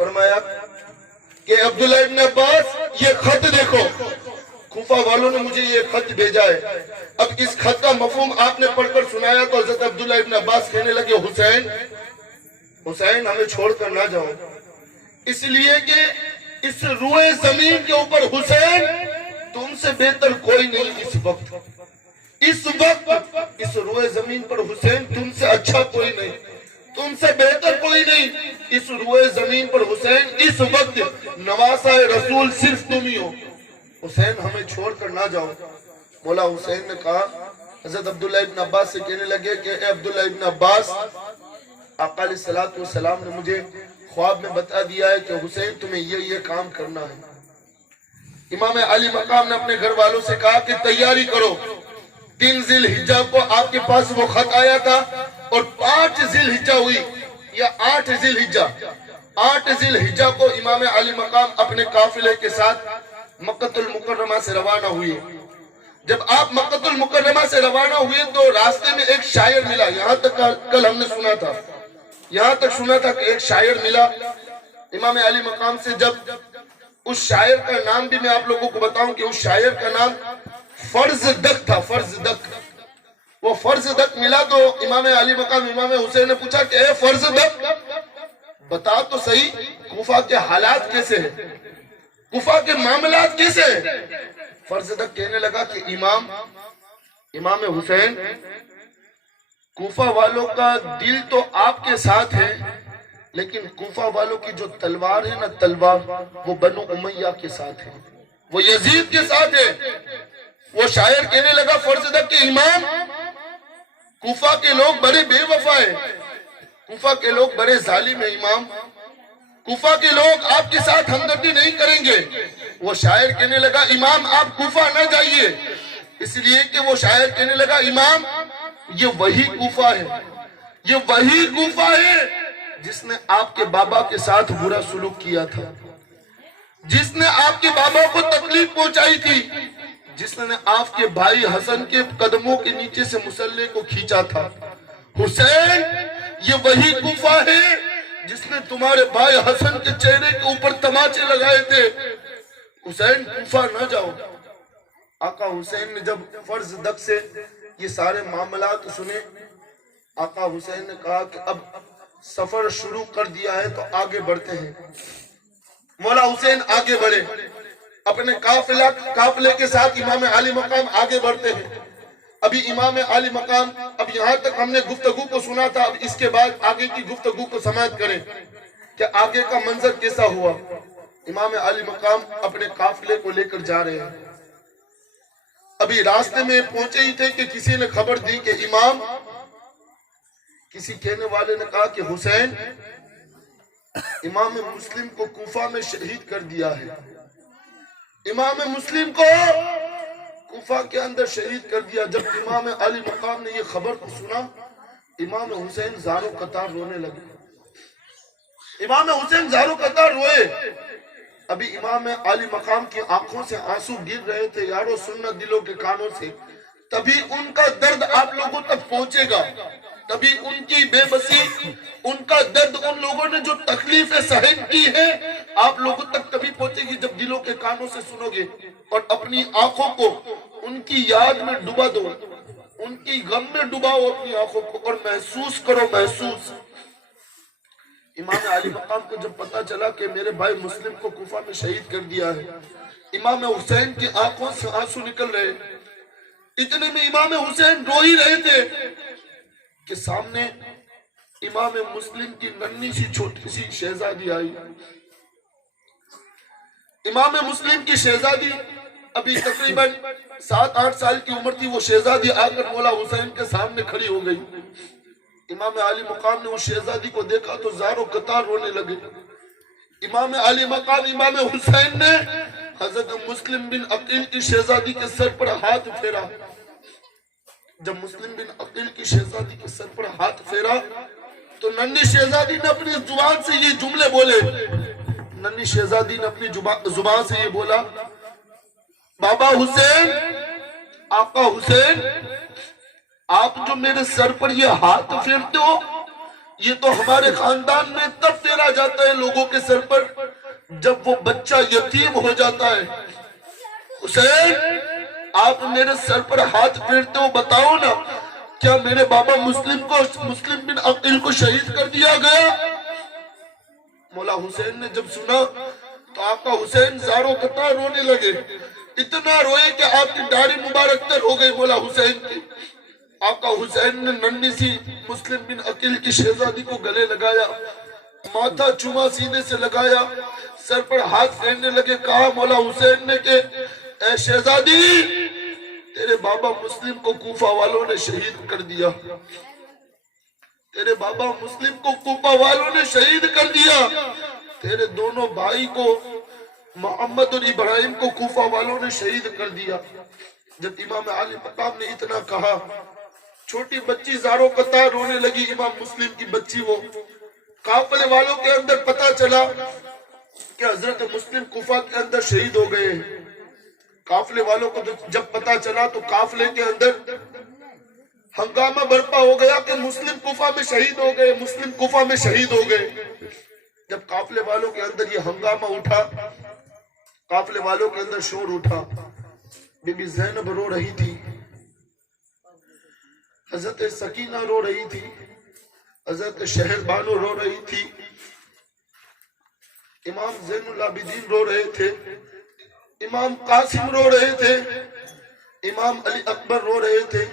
فرمایا کہ عبداللہ ابن عباس یہ خط دیکھو، کوفہ والوں نے مجھے یہ خط بھیجا ہے۔ اب اس خط کا مفہوم آپ نے پڑھ کر سنایا تو حضرت عبداللہ ابن عباس کہنے لگے حسین حسین ہمیں چھوڑ کر نہ جاؤ، اس لیے کہ اس روئے زمین کے اوپر حسین تم سے بہتر کوئی نہیں اس وقت اس روئے زمین پر حسین تم سے اچھا کوئی نہیں، تم سے بہتر کوئی نہیں اس روئے زمین پر حسین، اس وقت نواسہ رسول صرف تم ہی ہو، حسین ہمیں چھوڑ کر نہ جاؤ۔ مولا حسین نے کہا، حضرت عبداللہ ابن عباس سے کہنے لگے کہ اے عبداللہ ابن عباس، آقا علیہ السلام نے مجھے خواب میں بتا دیا ہے کہ حسین تمہیں یہ کام کرنا ہے۔ امام علی مقام نے اپنے گھر والوں سے کہا کہ تیاری کرو، 3 ذی الحجہ کو آپ کے پاس وہ خط آیا تھا اور 5 ذی الحجہ ہوئی یا 8 ذی الحجہ 8 ذی الحجہ کو امام علی مقام اپنے قافلے کے ساتھ مکہ المکرمہ سے روانہ ہوئے۔ جب آپ مکہ المکرمہ سے روانہ ہوئے تو راستے میں ایک شاعر ملا، یہاں تک کل ہم نے سنا تھا کہ ایک شاعر ملا امام علی مقام سے۔ جب اس شاعر کا نام بھی میں آپ لوگوں کو بتاؤں کہ اس شاعر کا نام فرزدق تھا، فرزدق۔ وہ فرزدق ملا تو امام علی مقام امام حسین نے پوچھا کہ اے فرزدق بتا تو صحیح کوفہ کے حالات کیسے ہیں، کوفہ کے معاملات کیسے ہیں؟ فرزدق کہنے لگا کہ امام حسین، کوفہ والوں کا دل تو آپ کے ساتھ ہے لیکن کوفہ والوں کی جو تلوار ہے نا تلوار، وہ بنو امیہ کے ساتھ ہے، وہ یزید کے ساتھ ہے۔ وہ شاعر کہنے لگا فرزدق کہ امام، کوفہ کے لوگ بڑے بے وفا ہیں، کوفہ کے لوگ بڑے ظالم ہیں امام، کوفہ کے لوگ آپ کے ساتھ ہمدردی نہیں کریں گے۔ وہ شاعر کہنے لگا امام آپ کوفہ نہ جائیے، اس لیے کہ وہ شاعر کہنے لگا امام یہ وہی کوفہ ہے جس نے آپ کے بابا کے ساتھ برا سلوک کیا تھا، جس نے آپ کے بابا کو تکلیف پہنچائی تھی، جس نے آپ کے بھائی حسن کے قدموں کے نیچے سے مسلح کو کھینچا تھا۔ حسین یہ وہی کوفہ ہے جس نے تمہارے بھائی حسن کے چہرے کے اوپر تماچے لگائے تھے، حسین کوفہ نہ جاؤ۔ آقا حسین نے جب فرزدق سے یہ سارے معاملات سنے، آقا حسین نے کہا کہ اب سفر شروع کر دیا ہے تو آگے بڑھتے ہیں۔ مولا حسین آگے بڑھے، اپنے قافلے کے ساتھ امام علی مقام آگے بڑھتے ہیں۔ ابھی امام علی مقام، اب یہاں تک ہم نے گفتگو کو سنا تھا، اب اس کے بعد آگے کی گفتگو کو سماعت کریں کہ آگے کا منظر کیسا ہوا۔ امام علی مقام اپنے قافلے کو لے کر جا رہے ہیں۔ ابھی راستے میں پہنچے ہی تھے کہ کسی نے خبر دی کہ امام، کسی کہنے والے نے کہا کہ حسین، امام مسلم کو کوفہ میں شہید کر دیا ہے، امام مسلم کو کوفہ کے اندر شہید کر دیا۔ جب امام علی مقام نے یہ خبر کو سنا، امام حسین زاروں قطار رونے لگے، امام حسین زاروں قطار روئے۔ ابھی امام علی مقام کی آنکھوں سے آنسو گر رہے تھے، یارو سننا دلوں کے کانوں سے، تبھی ان کا درد آپ لوگوں تک پہنچے گا، تبھی ان کی بے بسی، ان کا درد، ان لوگوں نے جو تکلیفیں سہن کی ہے آپ لوگوں تک تبھی پہنچے گی جب دلوں کے کانوں سے سنو گے، اور اپنی آنکھوں کو ان کی یاد میں ڈبا دو، ان کی غم میں ڈباؤ اپنی آنکھوں کو، اور محسوس کرو، محسوس۔ امام علی مقام کو جب پتا چلا کہ میرے بھائی مسلم کو کوفہ میں شہید کر دیا ہے، امام حسین کی آنکھوں سے آنسو نکل رہے، اتنے میں امام حسین رو ہی رہے تھے کہ سامنے امام مسلم کی ننھی سی چھوٹی سی شہزادی آئی۔ امام مسلم کی شہزادی ابھی تقریباً 7-8 سال کی عمر تھی، وہ شہزادی آ کر مولا حسین کے سامنے کھڑی ہو گئی۔ امام علی مقام نے اس شہزادی کو دیکھا تو زاروں قطار رونے لگے۔ امام علی مقام امام حسین نے حضرت مسلم بن عقیل کی شہزادی کے سر پر ہاتھ پھیرا۔ جب مسلم بن عقیل کی شہزادی کے سر پر ہاتھ پھیرا تو ننھی شہزادی نے اپنی زبان سے یہ جملے بولے، ننھی شہزادی نے اپنی زبان سے یہ بولا، بابا حسین، آقا حسین، آپ جو میرے سر پر یہ ہاتھ پھیرتے ہو، یہ تو ہمارے خاندان میں تب پھیرا جاتا ہے لوگوں کے سر پر جب وہ بچہ یتیم ہو جاتا ہے۔ حسین، آپ میرے سر پر ہاتھ پھیرتے ہو، بتاؤ نا، کیا میرے بابا مسلم بن عقیل کو شہید کر دیا گیا؟ مولا حسین نے جب سنا تو آقا حسین زاروں قطار رونے لگے، اتنا روئے کہ آپ کی داڑھی مبارک تر ہو گئی مولا حسین کی۔ آقا حسین نے ننھی سی مسلم بن عقیل کی شہزادی کو گلے لگایا، ماتھا چوما سینے سے لگایا، سر پر ہاتھ پھیرنے لگے، کہا مولا حسین نے کہ اے شہزادی، تیرے بابا مسلم کو کوفہ والوں نے شہید کر دیا، تیرے بابا مسلم کو کوفہ والوں نے شہید کر دیا، تیرے دونوں بھائی کو محمد اور ابراہیم کو کوفہ والوں نے شہید کر دیا۔ جب امام علی مقام نے اتنا کہا، چھوٹی بچی زاروں قطار رونے لگی، امام مسلم کی بچی وہ۔ قافلے والوں کے اندر پتا چلا کہ حضرت مسلم کوفہ کے اندر شہید ہو گئے ہیں۔ قافلے والوں کو جب پتا چلا تو قافلے کے اندر ہنگامہ برپا ہو گیا کہ مسلم کوفہ میں شہید ہو گئے، مسلم کوفہ میں شہید ہو گئے۔ جب قافلے والوں کے اندر یہ ہنگامہ اٹھا، قافلے والوں کے اندر شور اٹھا، بی بی زینب رو رہی تھی، حضرت سکینہ رو رہی تھی، حضرت شہر بانو رو رہی تھی، امام زین العابدین رو رہے تھے، امام قاسم رو رہے تھے، امام علی اکبر رو رہے تھے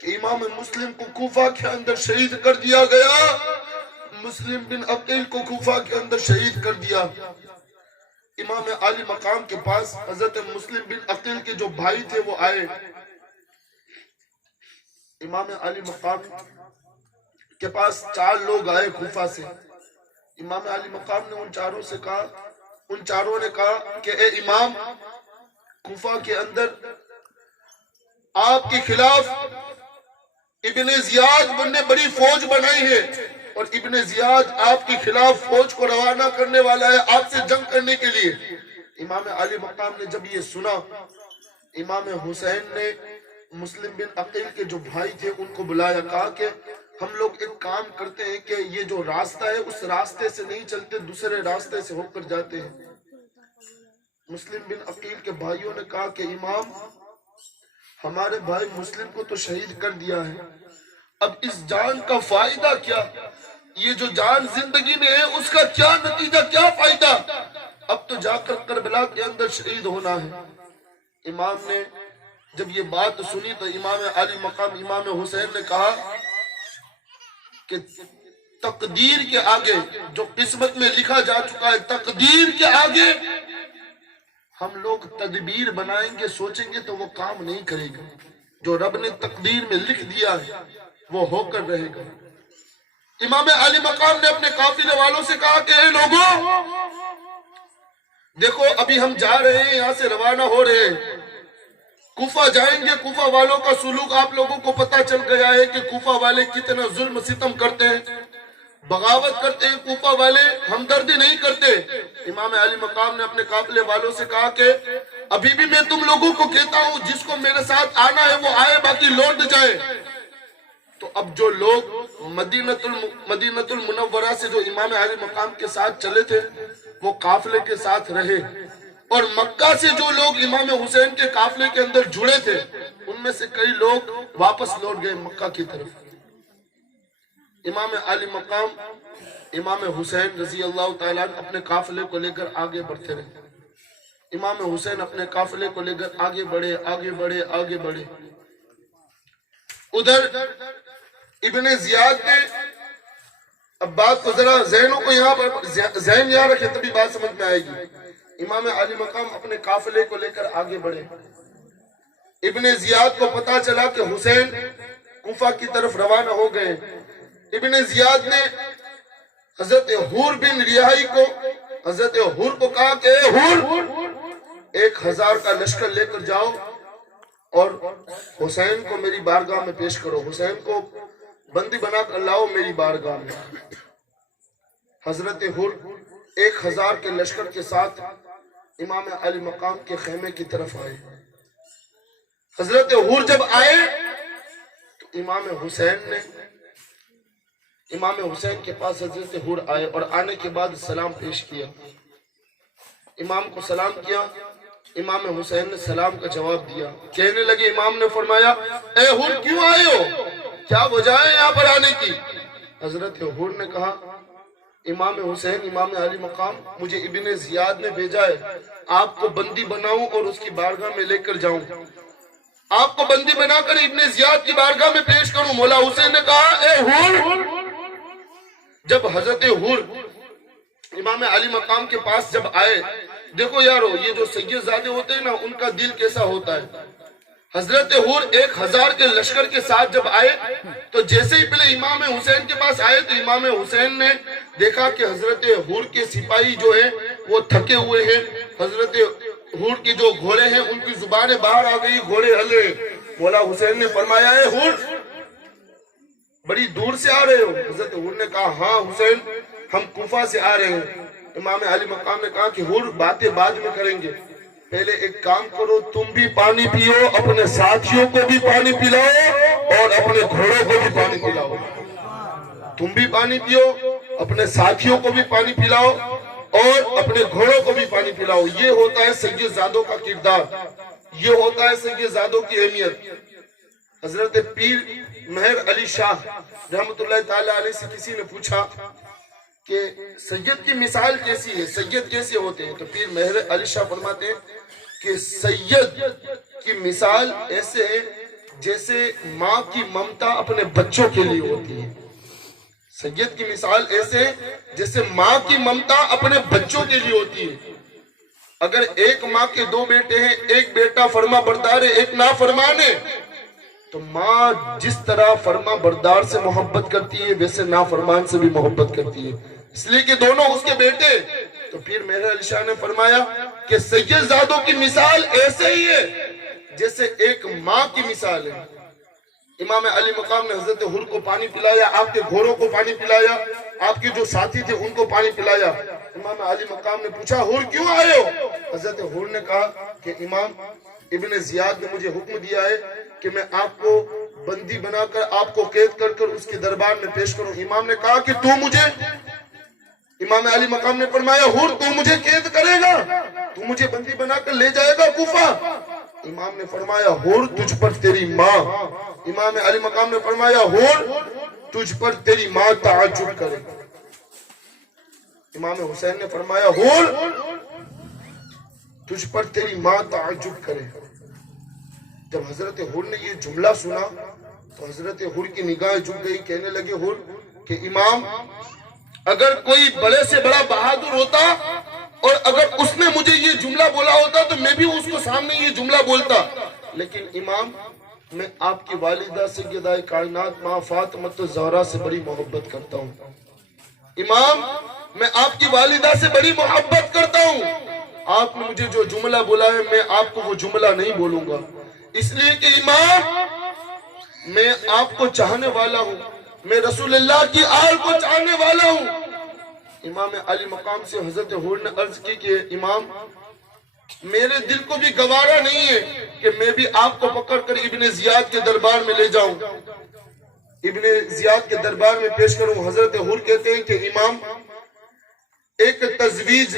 کہ امام مسلم کو کوفہ کے اندر شہید کر دیا گیا، مسلم بن عقیل کو کوفہ کے اندر شہید کر دیا۔ امام علی مقام کے پاس حضرت مسلم بن عقیل کے جو بھائی تھے وہ آئے۔ امام علی مقام کے پاس 4 لوگ آئے کوفہ سے۔ امام علی مقام نے ان چاروں نے کہا کہ اے امام، کوفہ کے اندر آپ کے خلاف ابن زیاد نے بڑی فوج بنائی ہے اور ابن زیاد آپ کے خلاف فوج کو روانہ کرنے والا ہے آپ سے جنگ کرنے کے لیے۔ امام علی مقام نے جب یہ سنا، امام حسین نے مسلم بن عقیل کے جو بھائی تھے ان کو بلایا، کہا کہ ہم لوگ ایک کام کرتے ہیں کہ یہ جو راستہ ہے اس راستے سے نہیں چلتے، دوسرے راستے سے ہو کر جاتے ہیں۔ مسلم بن عقیل کے بھائیوں نے کہا کہ امام، ہمارے بھائی مسلم کو تو شہید کر دیا ہے، اب اس جان کا فائدہ کیا؟ یہ جو جان زندگی میں ہے اس کا کیا نتیجہ، کیا فائدہ؟ اب تو جا کر کربلا کے اندر شہید ہونا ہے۔ امام نے جب یہ بات سنی تو امام علی مقام امام حسین نے کہا کہ تقدیر کے آگے، جو قسمت میں لکھا جا چکا ہے، تقدیر کے آگے ہم لوگ تدبیر بنائیں گے، سوچیں گے تو وہ کام نہیں کرے گا۔ جو رب نے تقدیر میں لکھ دیا ہے وہ ہو کر رہے گا۔ امام علی مقام نے اپنے قافلے والوں سے کہا کہ اے لوگوں، دیکھو ابھی ہم جا رہے ہیں، یہاں سے روانہ ہو رہے ہیں، کوفہ جائیں گے۔ کوفہ والوں کا سلوک آپ لوگوں کو پتا چل گیا ہے کہ کوفہ والے کتنا ظلم ستم کرتے ہیں، بغاوت کرتے ہیں، کوفہ والے ہمدردی نہیں کرتے۔ امام علی مقام نے اپنے قافلے والوں سے کہا کہ ابھی بھی میں تم لوگوں کو کہتا ہوں، جس کو میرے ساتھ آنا ہے وہ آئے، باقی لوٹ جائے۔ تو اب جو لوگ مدینہ المنورہ سے جو امام علی مقام کے ساتھ چلے تھے وہ قافلے کے ساتھ رہے، اور مکہ سے جو لوگ امام حسین کے قافلے کے اندر جڑے تھے ان میں سے کئی لوگ واپس لوٹ گئے مکہ کی طرف۔ امام علی مقام امام حسین رضی اللہ تعالیٰ اپنے قافلے کو لے کر آگے بڑھتے رہے۔ امام حسین اپنے قافلے کو لے کر آگے بڑھے، آگے بڑھے، آگے بڑھے۔ ادھر ابن زیاد نے، اب بات کو ذرا ذہنوں کو یہاں پر ذہن یہاں رکھے تبھی بات سمجھ میں آئے گی۔ امام علی مقام اپنے قافلے کو لے کر آگے بڑھے۔ ابن زیاد کو پتا چلا کہ حسین کوفہ کی طرف روانہ ہو گئے۔ ابن زیاد نے حضرت حور بن ریاحی کو، حضرت حور کو کہا کہ اے حور، 1000 کا لشکر لے کر جاؤ اور حسین کو میری بارگاہ میں پیش کرو، حسین کو بندی بنا کر لاؤ میری بارگاہ میں۔ حضرت حور 1000 کے لشکر کے ساتھ امام علی مقام کے خیمے کی طرف آئے۔ حضرت حور جب آئے تو امام حسین نے امام حسین کے پاس حضرت حور آئے اور آنے کے بعد سلام پیش کیا. امام کو سلام کیا. امام حسین نے سلام کا جواب دیا. کہنے لگے، امام نے فرمایا، اے حور کیوں آئے ہو؟ کیا وجہ ہے یہاں پر آنے کی؟ حضرت حور نے کہا، امام حسین امام علی مقام، مجھے ابن زیاد نے بھیجا ہے آپ کو بندی بناؤں اور اس کی بارگاہ میں لے کر جاؤں، آپ کو بندی بنا کر ابن زیاد کی بارگاہ میں پیش کروں. مولا حسین نے کہا، اے حور. جب حضرت حور امام علی مقام کے پاس جب آئے، دیکھو یارو، یہ جو سید زادے ہوتے ہیں نا، ان کا دل کیسا ہوتا ہے. حضرت حور 1000 کے لشکر کے ساتھ جب آئے تو جیسے ہی پہلے امام حسین کے پاس آئے تو امام حسین نے دیکھا کہ حضرت حور کے سپاہی جو ہیں وہ تھکے ہوئے ہیں. حضرت حور کے جو گھوڑے ہیں ان کی زبانیں باہر آ گئی، گھوڑے ہلے. مولا حسین نے فرمایا، اے حور بڑی دور سے آ رہے ہو؟ حضرت حور نے کہا، ہاں حسین، ہم کوفہ سے آ رہے ہیں. امام علی مقام نے کہا کہ حور باتیں بعد میں کریں گے، پہلے ایک کام کرو، تم بھی پانی پیو، اپنے ساتھیوں کو بھی پانی پلاؤ اور اپنے گھوڑوں کو بھی پانی پلاؤ. تم بھی پانی پیو، اپنے ساتھیوں کو بھی پانی پلاؤ اور اپنے گھوڑوں کو بھی پانی پلاؤ. یہ ہوتا ہے سید زادوں کا کردار، یہ ہوتا ہے سید زادوں کی اہمیت. حضرت پیر مہر علی شاہ رحمت اللہ تعالی علیہ سے کسی نے پوچھا کہ سید کی مثال کیسی ہے، سید کیسے ہوتے ہیں؟ تو پیر مہر علی شاہ فرماتے ہیں کہ سید کی مثال ایسے ہے جیسے ماں کی ممتا اپنے بچوں کے لیے ہوتی ہے. سید کی مثال ایسے ہے جیسے ماں کی ممتا اپنے بچوں کے لیے ہوتی ہے. اگر ایک ماں کے 2 بیٹے ہیں، ایک بیٹا فرما بردار ہے، ایک نافرمان ہے، تو ماں جس طرح فرما بردار سے محبت کرتی ہے ویسے نافرمان سے بھی محبت کرتی ہے، اس لیے کہ دونوں اس کے بیٹے. تو پیر مہر علی شاہ نے فرمایا کہ سید زادوں کی مثال ایسے ہی ہے جیسے ایک ماں کی مثال ہے. امام علی مقام نے حضرت حور کو پانی پلایا، آپ کے گھوڑوں کو پانی پلایا، آپ کے جو ساتھی تھے ان کو پانی پلایا. امام علی مقام نے پوچھا، حور کیوں آئے ہو؟ حضرت حور نے کہا کہ امام، ابن زیاد نے مجھے حکم دیا ہے کہ میں آپ کو بندی بنا کر، آپ کو قید کر کر اس کے دربار میں پیش کروں. امام نے کہا کہ تو مجھے، امام علی مقام نے فرمایا، حور تو مجھے قید کرے گا، تو مجھے بندی بنا کر لے جائے گا کوفہ؟ امام نے فرمایا، حور تجھ پر تیری ماں. امام علی مقام نے فرمایا، حور تجھ پر تیری ماں تعجب کرے. امام حسین نے فرمایا، حور تجھ پر تیری ماں تعجب کرے. جب حضرت حور نے یہ جملہ سنا تو حضرت حور کی نگاہیں جھک گئی. کہنے لگے حور کہ امام، اگر کوئی بڑے سے بڑا بہادر ہوتا اور اگر اس نے مجھے یہ جملہ بولا ہوتا تو میں بھی اس کو سامنے یہ جملہ بولتا، لیکن امام میں آپ کی والدہ سیدہ کائنات ماں فاطمہ الزہرا سے بڑی محبت کرتا ہوں. امام میں آپ کی والدہ سے بڑی محبت کرتا ہوں. آپ نے مجھے جو جملہ بولا ہے میں آپ کو وہ جملہ نہیں بولوں گا، اس لیے کہ امام میں آپ کو چاہنے والا ہوں، میں رسول اللہ کی آل کو چاہنے والا ہوں. امام علی مقام سے حضرت حور نے عرض کی کہ امام، میرے دل کو بھی گوارا نہیں ہے کہ میں بھی آپ کو پکڑ کر ابن زیاد کے دربار میں لے جاؤں، ابن زیاد کے دربار میں پیش کروں. حضرت حور کہتے ہیں کہ امام، ایک تجویز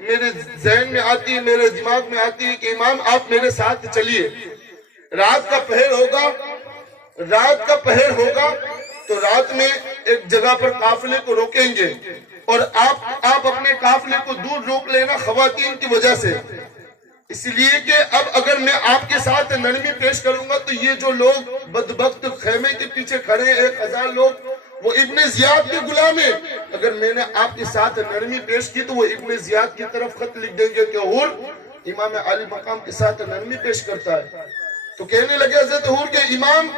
میرے ذہن میں آتی ہے، میرے دماغ میں آتی ہے کہ امام آپ میرے ساتھ چلیے، رات کا پہر ہوگا، رات کا پہر ہوگا تو رات میں ایک جگہ پر قافلے کو روکیں گے اور آپ اپنے قافلے کو دور روک لینا خواتین کی وجہ سے، اس لیے کہ اب اگر میں آپ کے ساتھ نرمی پیش کروں گا تو یہ جو لوگ بدبخت خیمے کے پیچھے کھڑے ہیں 1000 لوگ، وہ ابن زیاد کے غلام ہیں. اگر میں نے آپ کے ساتھ نرمی پیش کی تو وہ ابن زیاد کی طرف خط لکھ دیں گے کہ حور امام علی مقام کے ساتھ نرمی پیش کرتا ہے. تو کہنے لگے حضرت حور کے امام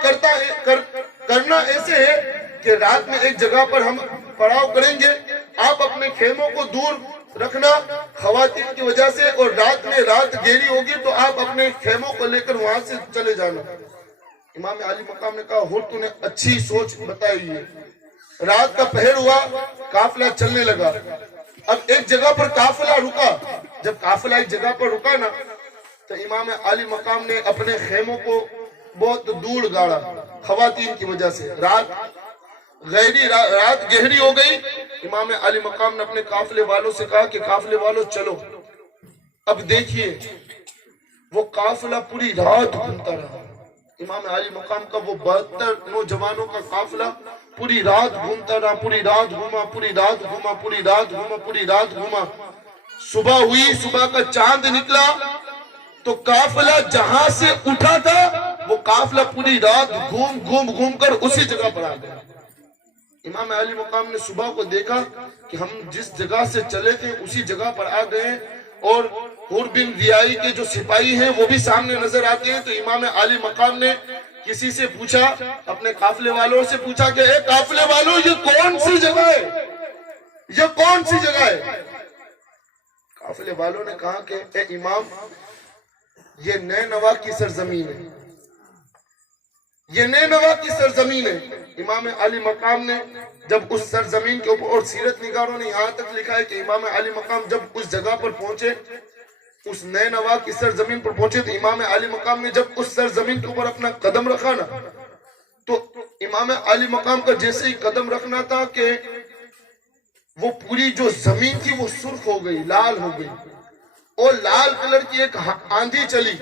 کرنا ایسے ہے کہ رات میں ایک جگہ پر ہم پڑاؤ کریں گے، آپ اپنے خیموں کو دور رکھنا خواتین کی وجہ سے، اور رات میں رات گہری ہوگی تو آپ اپنے خیموں کو لے کر وہاں سے چلے جانا. امام علی مقام نے کہا، حور تو نے اچھی سوچ بتائی ہے. رات کا پہر ہوا، قافلہ چلنے لگا. اب ایک جگہ پر قافلہ رکا. جب قافلہ ایک جگہ پر رکا نا تو امام علی مقام نے اپنے خیموں کو بہت دور گاڑا خواتین کی وجہ سے. رات رات گہری ہو گئی. امام علی مقام نے اپنے قافلے والوں سے کہا کہ قافلے والوں چلو. اب دیکھیے وہ قافلہ پوری رات گھومتا رہا. امام علی مقام کا وہ 72 نوجوانوں کا قافلہ پوری رات گھومتا رہا. پوری رات گھوما، پوری رات گھوما، پوری رات گھوما، پوری رات گھوما. صبح ہوئی، صبح کا چاند نکلا تو قافلہ جہاں سے اٹھا تھا وہ قافلہ پوری رات گھوم کر اسی جگہ پر آ گیا. امام علی مقام نے صبح کو دیکھا کہ ہم جس جگہ سے چلے تھے اسی جگہ پر آ گئے ہیں، اور حور بن ریائی کے جو سپاہی ہیں وہ بھی سامنے نظر آتے ہیں. تو امام علی مقام نے کسی سے پوچھا، اپنے قافلے والوں سے پوچھا کہ اے قافلے والوں، یہ کون سی جگہ ہے؟ یہ کون سی جگہ ہے؟ قافلے والوں نے کہا کہ اے امام، یہ نینوا کی سرزمین ہے، یہ نینوا کی سرزمین ہے. امام علی مقام نے جب اس سرزمین کے اوپر، اور سیرت نگاروں نے یہاں تک لکھا ہے کہ امام علی مقام جب اس جگہ پر پہنچے، اس نینوا کی سرزمین پر پہنچے، تو امام علی مقام نے جب اس سرزمین کے اوپر اپنا قدم رکھا نا، تو امام علی مقام کا جیسے ہی قدم رکھنا تھا کہ وہ پوری جو زمین تھی وہ سرخ ہو گئی، لال ہو گئی، اور لال کلر کی ایک آندھی چلی.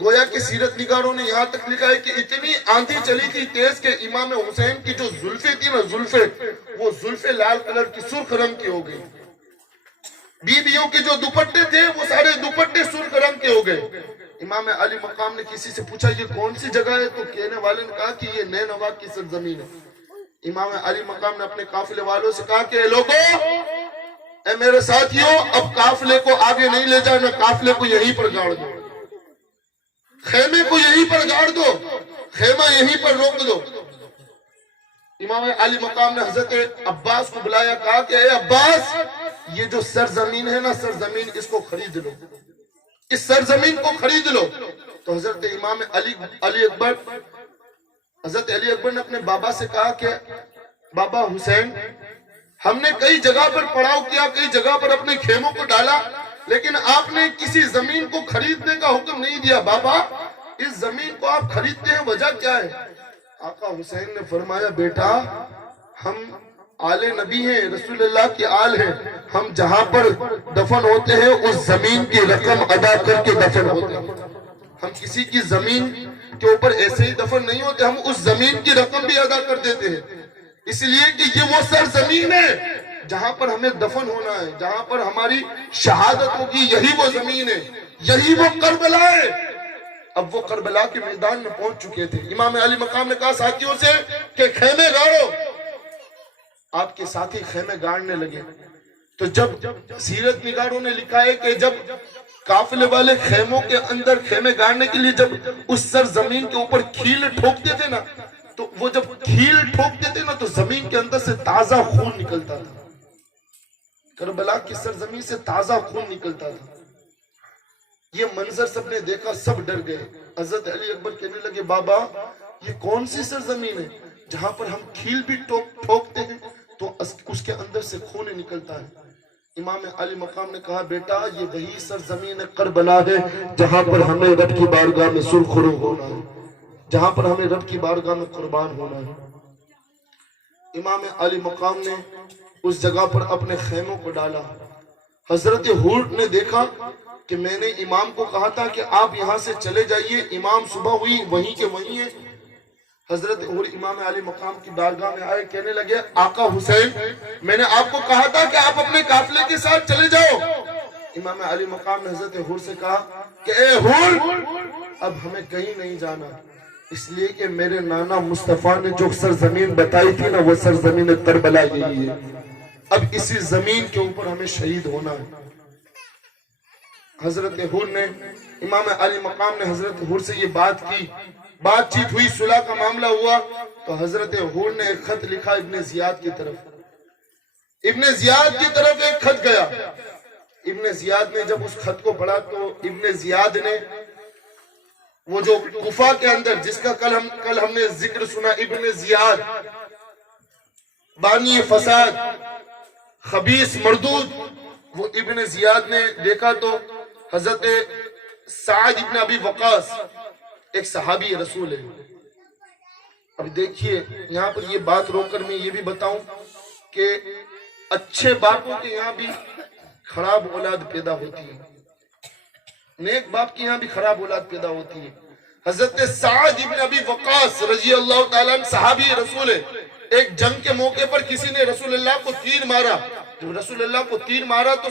گویا کہ سیرت نگاروں نے یہاں تک لکھا ہے کہ اتنی آندھی چلی تھی تیز کہ امام حسین کی جو زلفیں تھی نا، وہ زلفیں لال کلر کی سرخ رنگ کی ہو گئی. بیویوں کے جو دوپٹے تھے وہ سارے دوپٹے سرخ رنگ کے ہو گئے. امام علی مقام نے کسی سے پوچھا یہ کون سی جگہ ہے؟ تو کہنے والے نے کہا کہ یہ نینوا کی سرزمین ہے. امام علی مقام نے اپنے قافلے والوں سے کہا کہ اے لوگوں، اے میرے ساتھیوں، اب قافلے کو آگے نہیں لے جانا، قافلے کو یہیں پر گاڑ دو، خیمے کو یہیں پر گاڑ دو، خیمہ یہیں پر روک دو. امام علی مقام نے حضرت عباس کو بلایا، کہا کہ اے عباس، یہ جو سرزمین ہے نا، سرزمین اس کو خرید لو، اس سرزمین کو خرید لو. تو حضرت امام علی اکبر نے اپنے بابا سے کہا کہ بابا حسین، ہم نے کئی جگہ پر پڑاؤ کیا، کئی جگہ پر اپنے خیموں کو ڈالا، لیکن آپ نے کسی زمین کو خریدنے کا حکم نہیں دیا. بابا، اس زمین کو آپ خریدتے ہیں، وجہ کیا ہے؟ آقا حسین نے فرمایا، بیٹا، ہم آل نبی ہیں، رسول اللہ کی آل ہیں، ہم جہاں پر دفن ہوتے ہیں اس زمین کی رقم ادا کر کے دفن ہوتے ہیں. ہم کسی کی زمین کے اوپر ایسے ہی دفن نہیں ہوتے، ہم اس زمین کی رقم بھی ادا کر دیتے ہیں، اس لیے کہ یہ وہ سرزمین ہے جہاں پر ہمیں دفن ہونا ہے، جہاں پر ہماری شہادت ہوگی. یہی وہ زمین ہے، یہی وہ کربلا ہے. اب وہ کربلا کے میدان میں پہنچ چکے تھے. امام علی مقام نے کہا ساتھیوں سے کہ خیمے گاڑو. آپ کے ساتھی خیمے گاڑنے لگے. تو جب سیرت نگاروں نے لکھا ہے کہ جب قافلے والے خیموں کے اندر خیمے گاڑنے کے لیے جب اس سرزمین کے اوپر کھیل ٹھوکتے تھے نا، تو وہ جب کھیل ٹھوکتے تھے نا تو زمین کے اندر سے تازہ خون نکلتا تھا. کربلا کی سرزمین سے تازہ خون نکلتا تھا. یہ منظر سب نے دیکھا، سب ڈر گئے. حضرت علی اکبر کہنے لگے، بابا، یہ کون سی سرزمین ہے جہاں پر ہم کھیل بھی ٹھوکتے ہیں تو اس کے اندر سے خون نکلتا ہے؟ امام علی مقام نے کہا، بیٹا، یہ وہی سرزمین کربلا ہے جہاں پر ہمیں رب کی بارگاہ میں سرخرو ہونا ہے، جہاں پر ہمیں رب کی بارگاہ میں قربان ہونا ہے. امام علی مقام نے اس جگہ پر اپنے خیموں کو ڈالا. حضرت حور نے دیکھا کہ میں نے امام کو کہا تھا کہ آپ یہاں سے چلے جائیے، امام صبح ہوئی وہیں کے وہیں ہیں. حضرت حور امام علی مقام کی بارگاہ میں آئے، کہنے لگے، آقا حسین، میں نے آپ کو کہا تھا کہ آپ اپنے قافلے کے ساتھ چلے جاؤ. امام علی مقام نے حضرت حور سے کہا کہ اے حور، اب ہمیں کہیں نہیں جانا، اس لیے کہ میرے نانا مصطفیٰ نے جو سرزمین بتائی تھی نا، وہ سرزمین کربلا یہی ہے. اب اسی زمین کے اوپر ہمیں شہید ہونا ہے. حضرت حور نے، امام علی مقام نے حضرت حور سے یہ بات کی. بات چیت ہوئی، صلح کا معاملہ ہوا. تو حضرت حور نے ایک خط لکھا ابن زیاد کی طرف. ابن زیاد کی طرف ایک خط گیا. ابن زیاد نے جب اس خط کو پڑھا تو ابن زیاد نے وہ جو کوفہ کے اندر، جس کا کل ہم نے ذکر سنا، ابن زیاد بانی فساد، خبیث مردود، وہ ابن زیاد نے دیکھا تو حضرت سعد ابن ابی وقاص، ایک صحابی رسول ہے، اب دیکھیے یہاں پر یہ بات روک کر میں یہ بھی بتاؤں کہ اچھے باپوں کے یہاں بھی خراب اولاد پیدا ہوتی ہے، نیک باپ کے یہاں بھی خراب اولاد پیدا ہوتی ہے۔ حضرت سعد ابن ابی وقاص رضی اللہ تعالیٰ عنہ صحابی رسول ہے، ایک جنگ کے موقع پر کسی نے رسول اللہ کو تیر مارا، جب رسول اللہ کو تیر مارا تو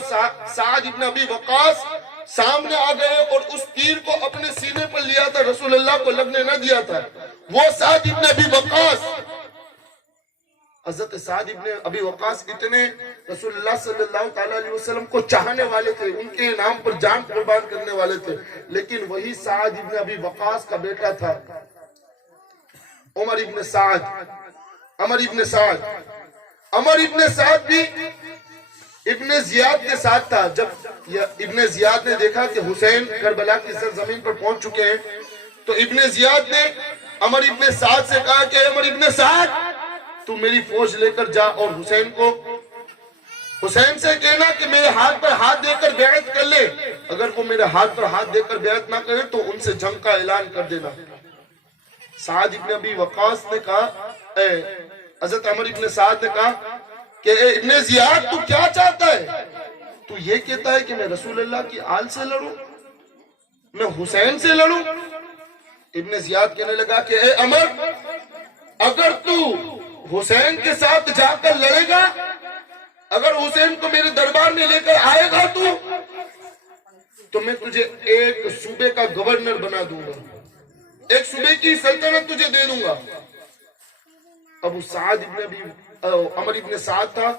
سعد ابن ابی وقاص سامنے آ گئے اور اس تیر کو اپنے سینے پر لیا تھا، رسول اللہ کو لگنے نہ دیا تھا۔ وہ سعد ابن ابی وقاص، حضرت سعد ابن ابی وقاص اتنے رسول اللہ صلی اللہ علیہ وسلم کو چاہنے والے تھے، ان کے نام پر جان قربان کرنے والے تھے، لیکن وہی سعد ابن ابی وقاص کا بیٹا تھا عمر ابن سعد۔ عمر ابن سعد بھی ابن زیاد کے ساتھ تھا۔ جب ابن زیاد نے دیکھا کہ حسین کربلا کی سرزمین پر پہنچ چکے ہیں تو ابن زیاد نے عمر ابن سعد سے کہا کہ عمر ابن سعد تو میری فوج لے کر جا اور حسین سے کہنا کہ میرے ہاتھ پر ہاتھ دے کر بیعت کر لے، اگر وہ میرے ہاتھ پر ہاتھ دے کر بیعت نہ کرے تو ان سے جنگ کا اعلان کر دینا۔ سعد ابن ابی وقاص نے کہا، حضرت عمر ابن سعد نے کہا کہ اے ابن زیاد تو کیا چاہتا ہے؟ تو یہ کہتا ہے کہ میں رسول اللہ کی آل سے لڑوں، میں حسین سے لڑوں؟ ابن زیاد کہنے لگا کہ اے عمر، اگر تو حسین کے ساتھ جا کر لڑے گا، اگر حسین کو میرے دربار میں لے کر آئے گا تو میں تجھے ایک صوبے کا گورنر بنا دوں گا، ایک صوبے کی سلطنت تجھے دے دوں گا۔ ابو سعد عمر ابن سعد تھا،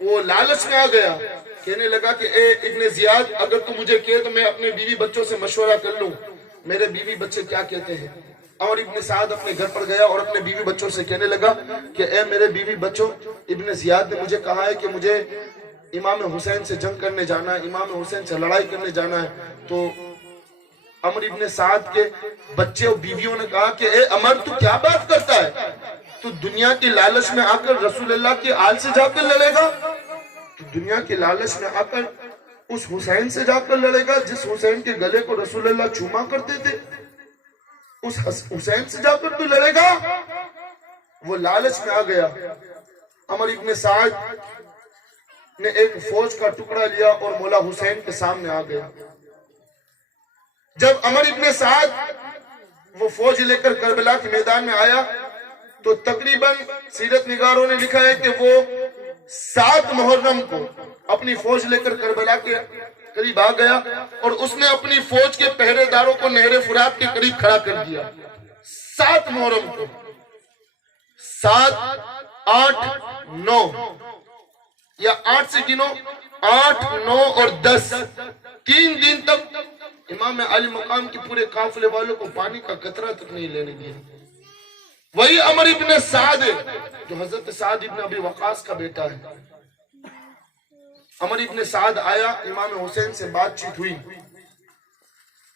وہ لالچ میں آ گیا، کہنے لگا کہ اے ابن زیاد، اگر تو مجھے کہے تو میں اپنے بیوی بچوں سے مشورہ کر لوں، میرے بیوی بچے کیا کہتے ہیں۔ عمر ابن سعد اپنے گھر پر گیا اور اپنے بیوی بچوں سے کہنے لگا کہ اے میرے بیوی بچوں، ابن زیاد نے مجھے کہا ہے کہ مجھے امام حسین سے جنگ کرنے جانا ہے، امام حسین سے لڑائی کرنے جانا ہے۔ تو عمر ابن سعد کے بچے اور بیویوں نے کہا کہ اے عمر تو کیا بات کرتا ہے، تو دنیا کی لالچ میں آ کر رسول اللہ کی آل سے جا کر لڑے گا، تو دنیا کی لالچ میں آ کر اس حسین سے جا کر لڑے گا جس حسین کے گلے کو رسول اللہ چوما کرتے تھے، اس حسین سے جا کر تو لڑے گا؟ وہ لالچ میں آ گیا۔ عمر ابن سعد نے ایک فوج کا ٹکڑا لیا اور مولا حسین کے سامنے آ گیا۔ جب عمر ابن سعد وہ فوج لے کر کربلا کے میدان میں آیا تو تقریباً سیرت نگاروں نے لکھا ہے کہ وہ 7 محرم کو اپنی فوج لے کر کربلا کے قریب آ گیا اور اس نے اپنی فوج کے پہرے داروں کو نہر فرات کے قریب کھڑا کر دیا۔ 7 محرم کو، 7، 8، 9 یا 8 سے گنو، 8، 9 اور 10، 3 دن تک امام علی مقام کے پورے قافلے والوں کو پانی کا قطرہ تک نہیں لینے دیا۔ وہی عمر ابن سعد ہے جو حضرت سعد ابن ابی وقاص کا بیٹا ہے۔ عمر ابن سعد آیا، امام حسین سے بات چیت ہوئی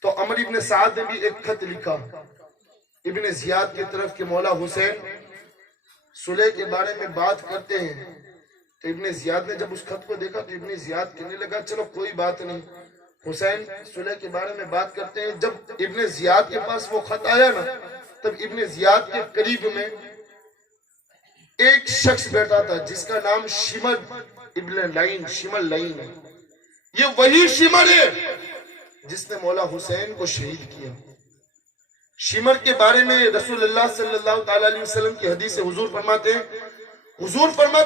تو عمر ابن سعد نے بھی ایک خط لکھا ابن زیاد کی طرف کہ مولا حسین صلح کے بارے میں بات کرتے ہیں۔ تو ابن زیاد نے جب اس خط کو دیکھا تو ابن زیاد کہنے لگا چلو کوئی بات نہیں، حسین صلح کے بارے میں بات کرتے ہیں۔ جب ابن زیاد کے پاس وہ خط آیا نا، تب ابن زیاد کے قریب میں ایک شخص بیٹھا تھا جس کا نام شمر ابن لعین ہے۔ یہ وہی شمر ہے جس نے مولا حسین کو شہید کیا۔ شمر کے بارے میں رسول اللہ صلی اللہ علیہ وسلم کی حدیث سے حضور فرماتے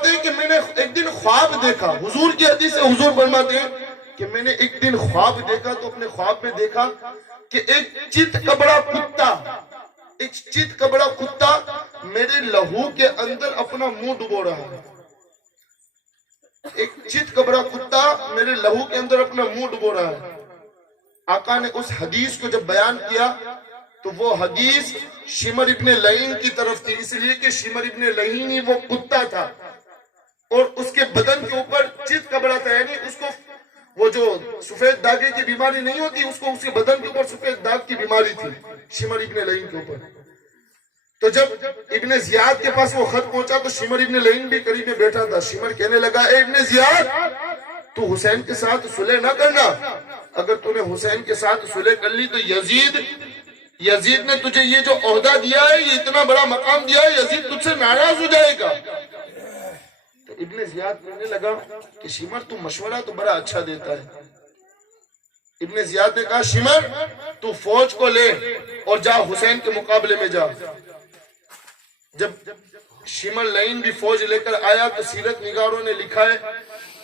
ہیں کہ میں نے ایک دن خواب دیکھا۔ حضور کی حدیث سے حضور فرماتے ہیں کہ میں نے ایک دن خواب دیکھا تو اپنے خواب میں دیکھا کہ ایک چت کبڑا کتا میرے لہو کے اندر اپنا منہ ڈبو رہا ہے۔ ایک چت کبڑا کتا میرے لہو کے اندر اپنا منہ ڈبو رہا ہے۔ آقا نے اس حدیث کو جب بیان کیا تو وہ حدیث شمر ابن لعین کی طرف تھی، اس لیے کہ شمر ابن لعین ہی وہ کتا تھا اور اس کے بدن کے اوپر چت کبڑا تھا، یعنی اس کو وہ جو سفید داغے کی بیماری نہیں ہوتی، اس کو اس کے بدن کے اوپر سفید داغ کی بیماری تھی شمر ابن لعین کے اوپر۔ تو جب ابن زیاد کے پاس وہ خط پہنچا تو شمر ابن لعین بھی قریب میں بیٹھا تھا۔ شمر کہنے لگا اے ابن زیاد، تو حسین کے ساتھ صلح نہ کرنا، اگر تو نے حسین کے ساتھ صلح کر لی تو یزید یزید نے تجھے یہ جو عہدہ دیا ہے، یہ اتنا بڑا مقام دیا ہے، یزید تجھ سے ناراض ہو جائے گا۔ تو ابن زیاد کہنے لگا کہ شمر تو مشورہ تو بڑا اچھا دیتا ہے۔ ابن زیاد نے کہا شمر تو فوج کو لے اور جا حسین کے مقابلے میں جا۔ جب شمر لائن بھی فوج لے کر آیا تو سیرت نگاروں نے لکھا ہے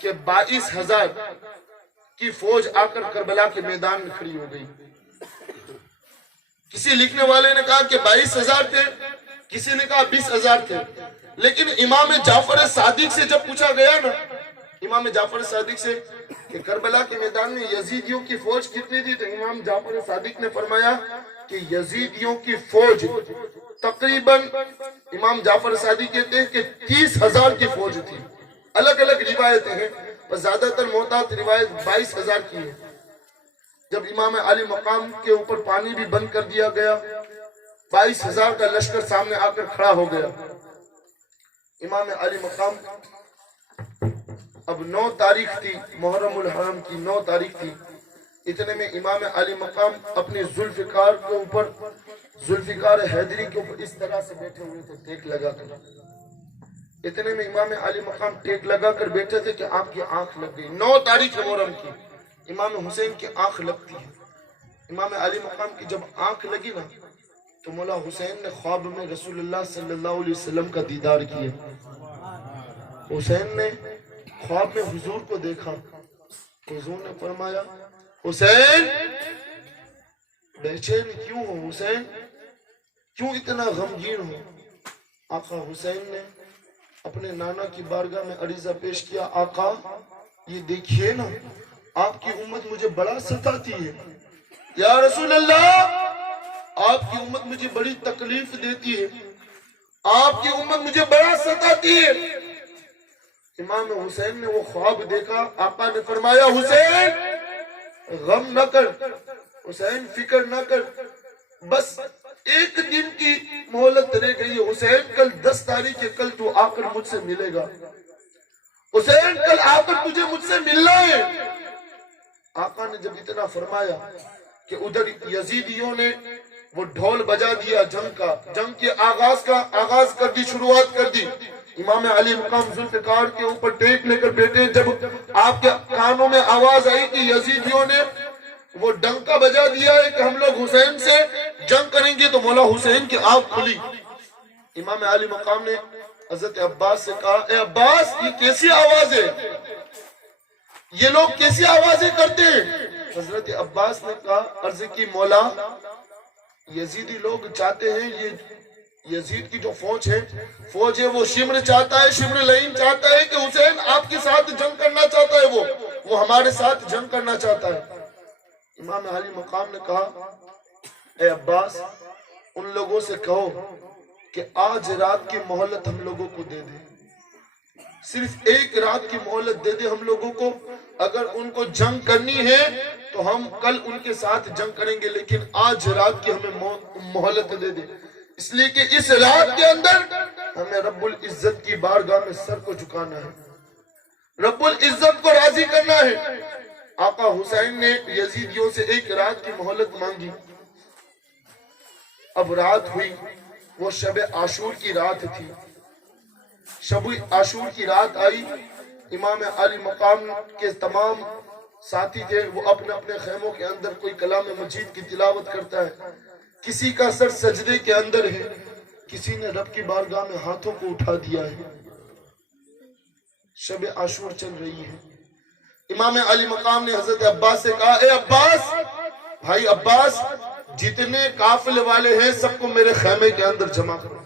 کہ 22,000 کی فوج آ کر کربلا کے میدان میں کھڑی ہو گئی۔ کسی لکھنے والے نے کہا کہ 22,000 تھے، کسی نے کہا 20,000 تھے، لیکن امام جعفر صادق سے جب پوچھا گیا نا، امام جعفر صادق سے کہ کربلا کے میدان میں یزیدیوں کی فوج کتنی تھی، تو امام جعفر صادق نے فرمایا کہ یزیدیوں کی فوج تقریباً، امام جعفر صادق کہتے ہیں کہ 30,000 کی فوج تھی۔ الگ الگ روایتیں ہیں، پر زیادہ تر محتاط روایت 22,000 کی ہے۔ جب امام علی مقام کے اوپر پانی بھی بند کر دیا گیا، 22,000 کا لشکر سامنے آ کر کھڑا ہو گیا۔ امام علی مقام، اب 9 تاریخ تھی، محرم الحرام کی 9 تاریخ تھی، اتنے میں امام علی مقام اپنے ذوالفقار کے اوپر، ذوالفقار حیدری کے اوپر اس طرح سے بیٹھے ہوئے تھے ٹیک لگا کر۔ اتنے میں امام علی مقام ٹیک لگا کر بیٹھے تھے کہ آپ کی آنکھ لگ گئی۔ 9 تاریخ محرم کی امام حسین کی آنکھ لگتی ہے۔ امام علی مقام کی جب آنکھ لگی نا تو مولا حسین نے خواب میں رسول اللہ صلی اللہ علیہ وسلم کا دیدار کیا۔ حسین نے خواب میں حضور کو دیکھا، حضور نے فرمایا حسین بے چین کیوں ہو، حسین کیوں اتنا غمگین ہو؟ آقا حسین نے اپنے نانا کی بارگاہ میں عریضہ پیش کیا، آقا یہ دیکھیے نا آپ کی امت مجھے بڑا ستاتی ہے، یا رسول اللہ آپ کی امت مجھے بڑی تکلیف دیتی ہے، آپ کی امت مجھے بڑا ستاتی ہے۔ امام حسین نے وہ خواب دیکھا، آقا نے فرمایا حسین غم نہ کر، حسین فکر نہ کر، بس ایک دن کی مہلت رہ گئی ہے حسین، کل 10 تاریخ ہے، کل تو آ کر مجھ سے ملے گا حسین، کل آ کر تجھے مجھ سے ملنا ہے۔ آقا نے جب اتنا فرمایا کہ ادھر یزیدیوں نے وہ ڈھول بجا دیا جنگ کا، جنگ کے آغاز کر دی، شروعات کر دی۔ امام علی مقام ذوالفقار کے اوپر ٹیک لے کر بیٹھے، جب آپ کے کانوں میں آواز آئی کہ یزیدیوں نے وہ ڈنکا بجا دیا ہے کہ ہم لوگ حسین سے جنگ کریں گے، تو مولا حسین کی آنکھ کھلی۔ امام علی مقام نے حضرت عباس سے کہا اے عباس یہ کیسی آواز ہے، یہ لوگ کیسی آوازیں کرتے ہیں؟ حضرت عباس نے کہا عرض کی مولا یزیدی لوگ چاہتے ہیں، یہ یزید کی جو فوج ہے وہ شمر چاہتا ہے، شمر لعین چاہتا ہے کہ حسین آپ کے ساتھ جنگ کرنا چاہتا ہے، وہ ہمارے ساتھ جنگ کرنا چاہتا ہے۔ امام علی مقام نے کہا اے عباس ان لوگوں سے کہو کہ آج رات کی مہلت ہم لوگوں کو دے دے، صرف ایک رات کی مہلت دے دے ہم لوگوں کو، اگر ان کو جنگ کرنی ہے تو ہم کل ان کے ساتھ جنگ کریں گے، لیکن آج رات کی ہمیں مہلت دے دے، اس لیے کہ اس رات کے اندر ہمیں رب العزت کی بارگاہ میں سر کو جھکانا ہے، رب العزت کو راضی کرنا ہے۔ آقا حسین نے یزیدیوں سے ایک رات کی مہلت مانگی۔ اب رات ہوئی، وہ شب عاشور کی رات تھی، شب عاشور کی رات آئی، امام علی مقام کے تمام ساتھی تھے، وہ اپنے اپنے خیموں کے اندر کوئی کلام مجید کی تلاوت کرتا ہے، کسی کا سر سجدے کے اندر ہے، کسی نے رب کی بارگاہ میں ہاتھوں کو اٹھا دیا ہے۔ شب عاشور چل رہی ہے۔ امام علی مقام نے حضرت عباس سے کہا اے عباس، بھائی عباس جتنے قافلے والے ہیں سب کو میرے خیمے کے اندر جمع کرو،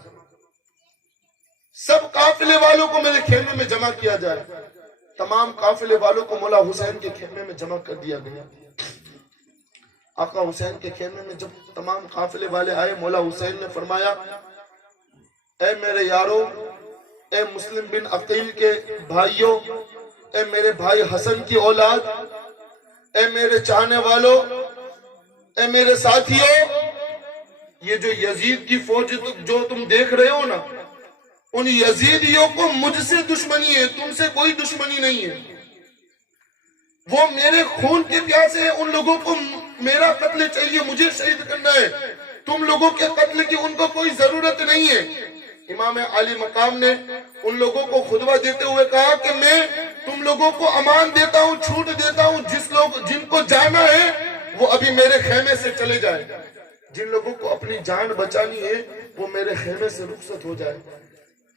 سب قافلے والوں کو میرے خیمے میں جمع کیا جائے۔ تمام قافلے والوں کو مولا حسین کے خیمے میں جمع کر دیا گیا۔ آقا حسین کے خیمے میں جب تمام قافلے والے آئے، مولا حسین نے فرمایا اے میرے یارو، اے مسلم بن عقیل کے بھائیوں، اے میرے بھائی حسن کی اولاد، اے میرے چاہنے والوں، اے میرے ساتھیوں، یہ جو یزید کی فوج جو تم دیکھ رہے ہو نا، ان یزیدیوں کو مجھ سے دشمنی ہے، تم سے کوئی دشمنی نہیں ہے، وہ میرے خون کے پیاسے ہیں، ان لوگوں کو میرا قتل چاہیے، مجھے شہید کرنا ہے، تم لوگوں کے قتل کی ان کو کوئی ضرورت نہیں ہے۔ امام علی مقام نے ان لوگوں کو خطبہ دیتے ہوئے کہا کہ میں تم لوگوں کو امان دیتا ہوں، چھوٹ دیتا ہوں، جن کو جانا ہے وہ ابھی میرے خیمے سے چلے جائے، جن لوگوں کو اپنی جان بچانی ہے وہ میرے خیمے سے رخصت ہو جائے۔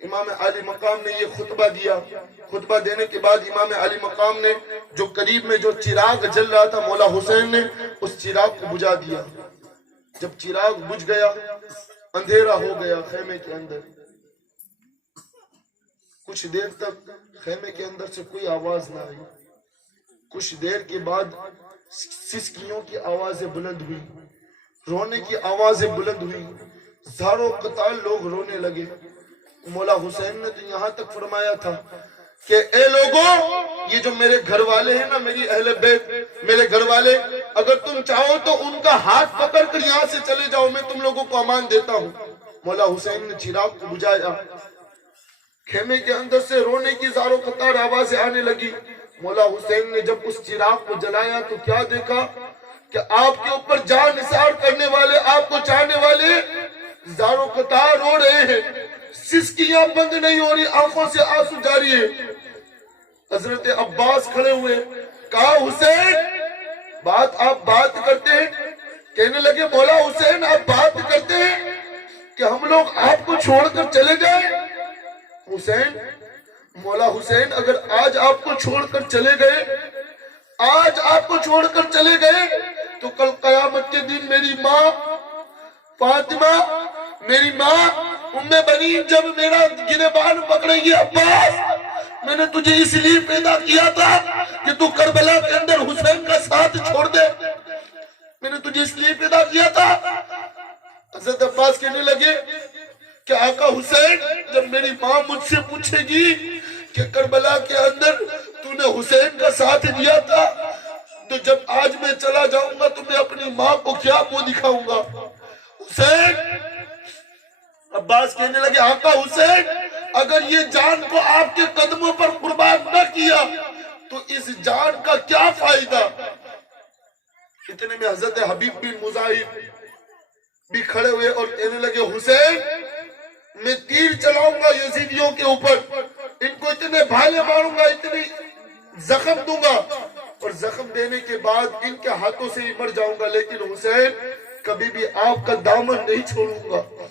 امام علی مقام نے یہ خطبہ دیا۔ خطبہ دینے کے بعد امام علی مقام نے جو قریب میں جو چراغ جل رہا تھا، مولا حسین نے اس چراغ کو بجھا دیا۔ جب چراغ بجھ گیا، اندھیرا ہو گیا خیمے کے اندر۔ کچھ دیر تک خیمے کے اندر سے کوئی آواز نہ آئی۔ کچھ دیر کے بعد سسکیوں کی آوازیں بلند ہوئی، رونے کی آوازیں بلند ہوئی، زاروں قطار لوگ رونے لگے۔ مولا حسین نے تو یہاں تک فرمایا تھا کہ اے لوگوں، یہ جو میرے گھر والے ہیں نا، میری اہل بیت، میرے گھر والے، اگر تم چاہو تو ان کا ہاتھ پکڑ کر یہاں سے چلے جاؤ، میں تم لوگوں کو امان دیتا ہوں۔ مولا حسین نے چراغ کو بجھایا، خیمے کے اندر سے رونے کی زاروں قطار آوازیں آنے لگی۔ مولا حسین نے جب اس چراغ کو جلایا تو کیا دیکھا کہ آپ کے اوپر جان نثار کرنے والے، آپ کو چاہنے والے زاروں قطار رو رہے ہیں، سسکیاں بند نہیں ہو رہی، آنکھوں سے آنسو جاری ہے۔ حضرت عباس کھڑے ہوئے، کہا حسین بات آپ بات کرتے ہیں؟ کہنے لگے مولا حسین آپ بات کرتے ہیں کہ ہم لوگ آپ کو چھوڑ کر چلے جائیں؟ حسین، مولا حسین، اگر آج آپ کو چھوڑ کر چلے گئے، آج آپ کو چھوڑ کر چلے گئے تو کل قیامت کے دن میری ماں فاطمہ، میری ماں ام بنین جب میرا گریبان پکڑیں گی، عباس میں نے تجھے اس لیے پیدا کیا تھا کہ تو کربلا کے اندر حسین کا ساتھ چھوڑ دے، میں نے تجھے اس لیے پیدا کیا تھا۔ حضرت عباس کہنے لگے کہ آقا حسین، جب میری ماں مجھ سے پوچھے گی کہ کربلا کے اندر تو نے حسین کا ساتھ دیا تھا، تو جب آج میں چلا جاؤں گا تو میں اپنی ماں کو کیا منہ دکھاؤں گا؟ حسین، عباس کہنے لگے آقا حسین، اگر یہ جان کو آپ کے قدموں پر قربان نہ کیا تو اس جان کا کیا فائدہ؟ اتنے میں حضرت حبیب بن مظاہر بھی کھڑے ہوئے اور کہنے لگے حسین، میں تیر چلاؤں گا یزیدیوں کے اوپر، ان کو اتنے بھالے ماروں گا، اتنے زخم دوں گا، اور زخم دینے کے بعد ان کے ہاتھوں سے ہی مر جاؤں گا، لیکن حسین کبھی بھی آپ کا دامن نہیں چھوڑوں گا۔